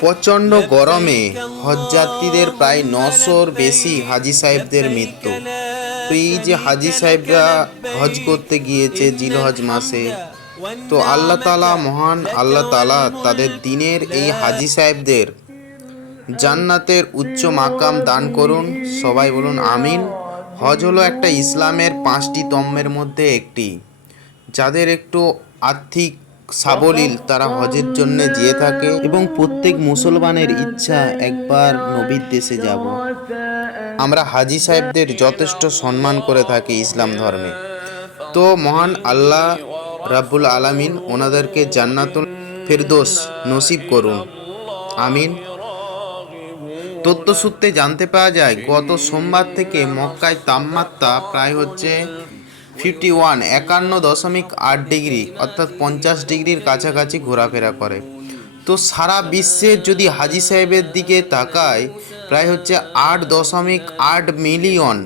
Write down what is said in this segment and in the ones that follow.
প্রচণ্ড গরমে হজযাত্রীদের প্রায় নশোর বেশি হাজি সাহেবদের মৃত্যু। তো এই যে হাজি সাহেবরা হজ করতে গিয়েছে জিলহজ মাসে। তো আল্লাহ তালা মহান আল্লাহ তালা তাদের দিনের এই হাজি সাহেবদের জান্নাতের উচ্চ মাকাম দান করুন। সবাই বলুন আমিন। হজ হলো একটা ইসলামের পাঁচটি তম্মের মধ্যে একটি, যাদের একটু আর্থিক সাবলীল তারা হজের জন্য যেয়ে থাকে এবং প্রত্যেক মুসলমানের ইচ্ছা, একবার নবীর দেশে যাব। আমরা হাজি সাহেবদের যথেষ্ট সম্মান করে থাকি ইসলাম ধর্মে। তো মহান আল্লাহ রাব্বুল আলামিন ওনাদেরকে জান্নাতুল ফেরদোস নসিব করুন। আমিন। তথ্যসূত্রে জানতে পাওয়া যায়, গত সোমবার থেকে মক্কায় তাপমাত্রা প্রায় হচ্ছে ফিফটি ওয়ান, একান্ন দশমিক আট ডিগ্রি, অর্থাৎ পঞ্চাশ ডিগ্রির কাছাকাছি ঘোরাফেরা করে। তো সারা বিশ্বের যদি হাজি সাহেবের দিকে তাকায়, প্রায় হচ্ছে আট দশমিক আট মিলিয়ন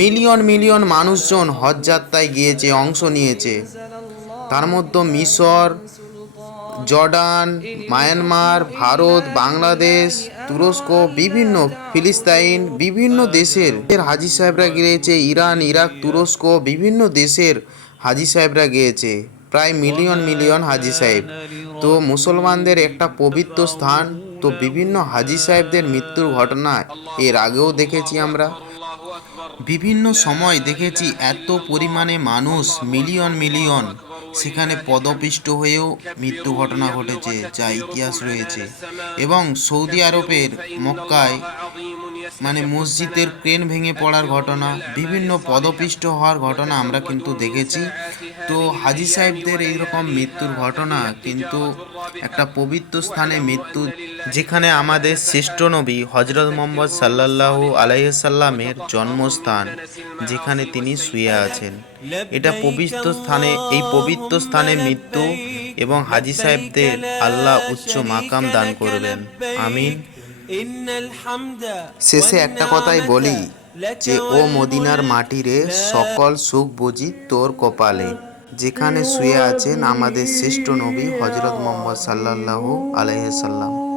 মিলিয়ন মিলিয়ন মানুষজন হজযাত্রায় গিয়েছে, অংশ নিয়েছে। তার মধ্যে মিশর জর্ডান, মায়ানমার, ভারত, বাংলাদেশ, তুরস্ক, বিভিন্ন ফিলিস্তাইন, বিভিন্ন দেশের হাজি সাহেবরা গিয়েছে, ইরান, ইরাক, তুরস্ক, বিভিন্ন দেশের হাজি সাহেবরা গিয়েছে। প্রায় মিলিয়ন মিলিয়ন হাজি সাহেব। তো মুসলমানদের একটা পবিত্র স্থান, তো বিভিন্ন হাজি সাহেবদের মৃত্যুর ঘটনা এর আগেও দেখেছি আমরা। বিভিন্ন সময় দেখেছি এত পরিমাণে মানুষ, মিলিয়ন মিলিয়ন সেখানে পদপিষ্ট হয়েও মৃত্যু ঘটনা ঘটেছে, যা ইতিহাস রয়েছে। এবং সৌদি আরবের মক্কায় মানে মসজিদের ক্রেন ভেঙে পড়ার ঘটনা, বিভিন্ন পদপিষ্ট হওয়ার ঘটনা আমরা কিন্তু দেখেছি। তো হাজি সাহেবদের এইরকম মৃত্যুর ঘটনা কিন্তু একটা পবিত্র স্থানে মৃত্যু যেখানে আমাদের শ্রেষ্ঠ নবী হজরত মোহাম্মদ সাল্লাল্লাহু আলাইসাল্লামের জন্মস্থান, যেখানে তিনি শুয়ে আছেন। এটা পবিত্র স্থানে, এই পবিত্র স্থানে মৃত্যু এবং হাজি সাহেবদের আল্লাহ উচ্চ মাকাম দান করবেন। আমিন। শেষে একটা কথাই বলি যে, ও মদিনার মাটিরে সকল সুখ বুঝি তোর কপালে। যেখানে শুয়ে আছেন আমাদের শ্রেষ্ঠ নবী হজরত মোহাম্মদ সাল্লাল্লাহু আলাইসাল্লাম